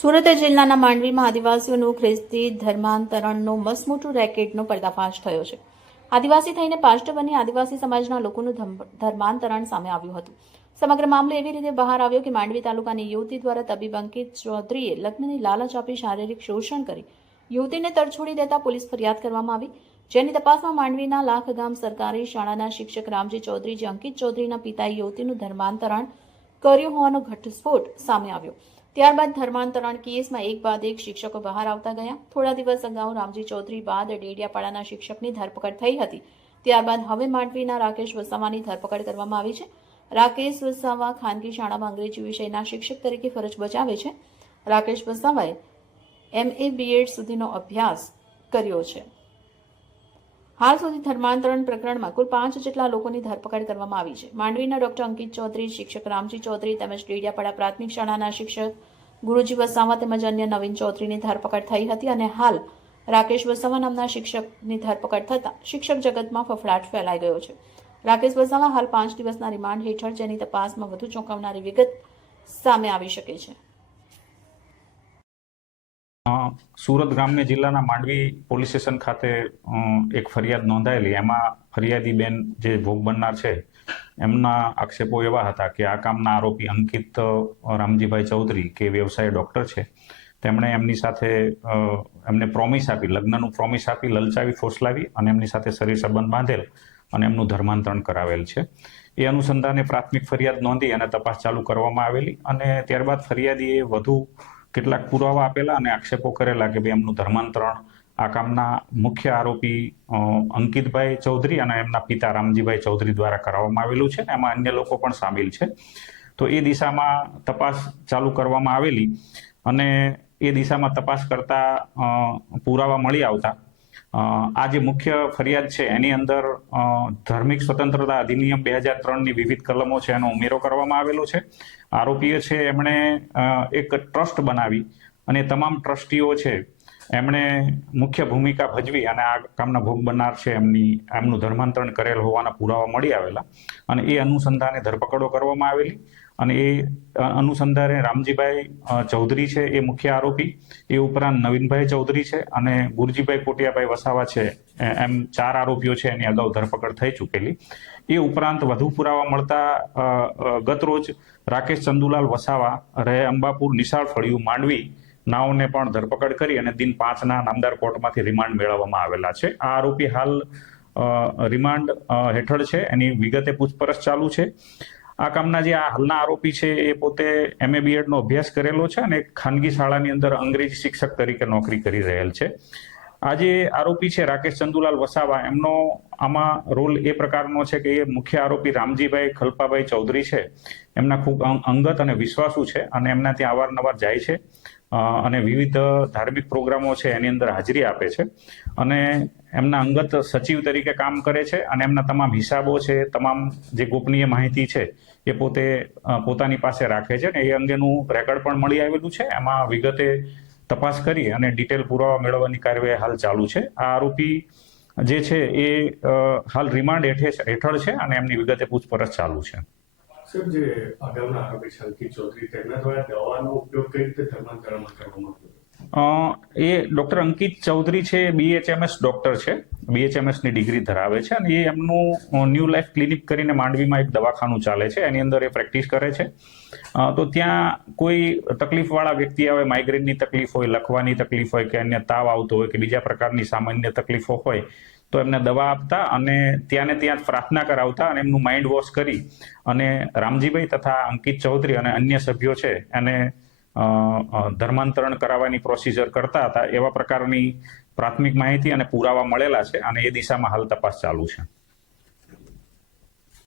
સુરત જિલ્લાના માંડવીમાં આદિવાસીઓનું ખ્રિસ્તી ધર્માંતરણનો મસમોટું રેકેટનો પર્દાફાશ થયો છે. આદિવાસી થઈને પાસ્ટર બની આદિવાસી સમાજના લોકોનું ધર્માંતરણ સામે આવ્યું હતું. સમગ્ર મામલો એવી રીતે બહાર આવ્યો કે માંડવી તાલુકાની યુવતી દ્વારા તબીબ અંકિત ચૌધરીએ લગ્નની લાલચ આપી શારીરિક શોષણ કરી. યુવતીને તરછોડી દેતા પોલીસ ફરિયાદ કરવામાં આવી. જેની તપાસમાં માંડવીના લાખ ગામ સરકારી શાળાના શિક્ષક રામજી ચૌધરી જે અંકિત ચૌધરીના પિતાએ યુવતીનું ધર્માંતરણ કર્યું હોવાનો ઘટસ્ફોટ સામે આવ્યો. ત્યારબાદ ધર્માંતરણ કેસમાં એક બાદ એક શિક્ષકો બહાર આવતા ગયા. થોડા દિવસ અગાઉ રામજી ચૌધરી બાદ ડેડિયાપાડાના શિક્ષકની ધરપકડ થઈ હતી. ત્યારબાદ હવે માંડવીના રાકેશ વસાવાની ધરપકડ કરવામાં આવી છે. રાકેશ વસાવા ખાનગી શાળામાં અંગ્રેજી વિષયના શિક્ષક તરીકે ફરજ બજાવે છે. રાકેશ વસાવાએ એમએ બીએડ સુધીનો અભ્યાસ કર્યો છે. હાલ સુધી ધર્માંતરણ પ્રકરણમાં કુલ પાંચ જેટલા લોકોની ધરપકડ કરવામાં આવી છે. માંડવીના ડોક્ટર અંકિત ચૌધરી, શિક્ષક રામજી ચૌધરી તેમજ ડેડિયાપાડા પ્રાથમિક શાળાના શિક્ષક ગુરુજી વસાવા તેમજ અન્ય નવીન ચૌધરીની ધરપકડ થઈ હતી અને હાલ રાકેશ વસાવા નામના શિક્ષકની ધરપકડ થતાં શિક્ષક જગતમાં ફફડાટ ફેલાઈ ગયો છે. રાકેશ વસાવા હાલ પાંચ દિવસના રિમાન્ડ હેઠળ જેની તપાસમાં વધુ ચોંકાવનારી વિગત સામે આવી શકે છે. સુરત ગ્રામ્ય જિલ્લાના માંડવી પોલીસ સ્ટેશન ખાતે એક ફરિયાદ નોંધાયેલી. એમાં ફરિયાદી બેન જે ભોગ બનનાર છે, એમના આક્ષેપો એવા હતા કે આ કામના આરોપી અંકિત રામજીભાઈ ચૌધરી, કે વ્યવસાય ડૉક્ટર છે. તેમણે એમની સાથે એમને પ્રોમિસ આપી, લગ્નનું પ્રોમિસ આપી, લલચાવી, ફોસલાવી અને એમની સાથે શરીર સંબંધ બાંધેલ અને એમનું ધર્માંતરણ કરાવેલ છે. એ અનુસંધાને પ્રાથમિક ફરિયાદ નોંધી અને તપાસ ચાલુ કરવામાં આવેલી અને ત્યારબાદ ફરિયાદીએ વધુ કેટલાક પુરાવા આપેલા અને આક્ષેપો કરેલા કે ભાઈ એમનું ધર્માંતરણ. આ કામના મુખ્ય આરોપી અંકિતભાઈ ચૌધરી અને એમના પિતા રામજીભાઈ ચૌધરી દ્વારા કરાવવામાં આવેલું છે એમાં અન્ય લોકો પણ સામેલ છે. તો એ દિશામાં તપાસ ચાલુ કરવામાં આવેલી અને એ દિશામાં તપાસ કરતા પુરાવા મળી આવતા આ જે મુખ્ય ફરિયાદ છે, એની અંદર ધાર્મિક સ્વતંત્રતા અધિનિયમ બે હજાર ત્રણની વિવિધ કલમો છે, એનો ઉમેરો કરવામાં આવેલો છે. આરોપીઓ છે, એમણે એક ટ્રસ્ટ બનાવી અને તમામ ટ્રસ્ટીઓ છે એમણે મુખ્ય ભૂમિકા ભજવી અને આ કામના ભોગ બનનાર છે એમની, એમનું ધર્માંતરણ કરેલ હોવાના પુરાવા મળી આવેલા. અને એ અનુસંધાને ધરપકડો કરવામાં આવેલી. અને એ અનુસંધાને રામજીભાઈ ચૌધરી છે એ મુખ્ય આરોપી. એ ઉપરાંત નવીનભાઈ ચૌધરી છે અને ગુરજીભાઈ કોટિયાભાઈ વસાવા છે. એમ ચાર આરોપીઓ છે એની અગાઉ ધરપકડ થઈ ચૂકેલી. એ ઉપરાંત વધુ પુરાવા મળતા ગતરોજ રાકેશ ચંદુલાલ વસાવા રહે અંબાપુર, નિશાળ ફળિયું માંડવી નાઓને પણ ધરપકડ કરી અને દિન પાંચના નામદાર કોર્ટમાંથી રિમાન્ડ મેળવવામાં આવેલા છે. આ આરોપી હાલ રિમાન્ડ હેઠળ છે. એની વિગતે પૂછપરછ ચાલુ છે. આ કામના જે આ હાલના આરોપી છે એ પોતે એમએ બીએડનો અભ્યાસ કરેલો છે અને ખાનગી શાળાની અંદર અંગ્રેજી શિક્ષક તરીકે નોકરી કરી રહેલ છે. આ જે આરોપી છે રાકેશ ચંદુલાલ વસાવા, એમનો આમાં રોલ એ પ્રકારનો છે કે એ મુખ્ય આરોપી રામજીભાઈ ખલપાભાઈ ચૌધરી છે. એમના ખૂબ અંગ- અંગત અને વિશ્વાસુ છે અને એમના ત્યાં અવારનવાર જાય છે. અને વિવિધ ધાર્મિક પ્રોગ્રામો છે એની અંદર હાજરી આપે છે. અને એમના અંગત સચિવ તરીકે કામ કરે છે અને એમના તમામ હિસાબો છે, તમામ જે ગોપનીય માહિતી છે, એ પોતે પોતાની પાસે રાખે છે ને એ અંગેનું રેકર્ડ પણ મળી આવેલું છે. એમાં વિગતે તપાસ કરી અને ડિટેલ પુરાવા મેળવવાની કાર્યવાહી હાલ ચાલુ છે. આ આરોપી જે છે એ હાલ રિમાન્ડ હેઠે, હેઠળ છે અને એમની વિગતે પૂછપરછ ચાલુ છે. સાહેબ, જે અગાઉના આરોપી છે અંકિત ચૌધરી, તેમના દ્વારા દવાનો ઉપયોગ કઈ રીતે ધર્માંતરણમાં કરવામાં આવ્યો? એ ડૉક્ટર અંકિત ચૌધરી છે બીએચએમએસ ડૉક્ટર છે. બીએચએમએસની ડિગ્રી ધરાવે છે અને એ એમનું ન્યૂ લાઈફ ક્લિનિક કરીને માંડવીમાં એક દવાખાનું ચાલે છે. એની અંદર એ પ્રેક્ટિસ કરે છે. તો ત્યાં કોઈ તકલીફવાળા વ્યક્તિ આવે માઇગ્રેનની તકલીફ હોય, લખવાની તકલીફ હોય કે અન્ય તાવ આવતો હોય કે બીજા પ્રકારની સામાન્ય તકલીફો હોય તો એમને દવા આપતા અને ત્યાંને ત્યાં જ પ્રાર્થના કરાવતા અને એમનું માઇન્ડ વોશ કરી અને રામજીભાઈ તથા અંકિત ચૌધરી અને અન્ય સભ્યો છે એને ધર્માંતરણ કરાવવાની પ્રોસિજર કરતા હતા એવા પ્રકારની પ્રાથમિક માહિતી અને પુરાવા મળેલા છે અને એ દિશામાં હાલ તપાસ ચાલુ છે.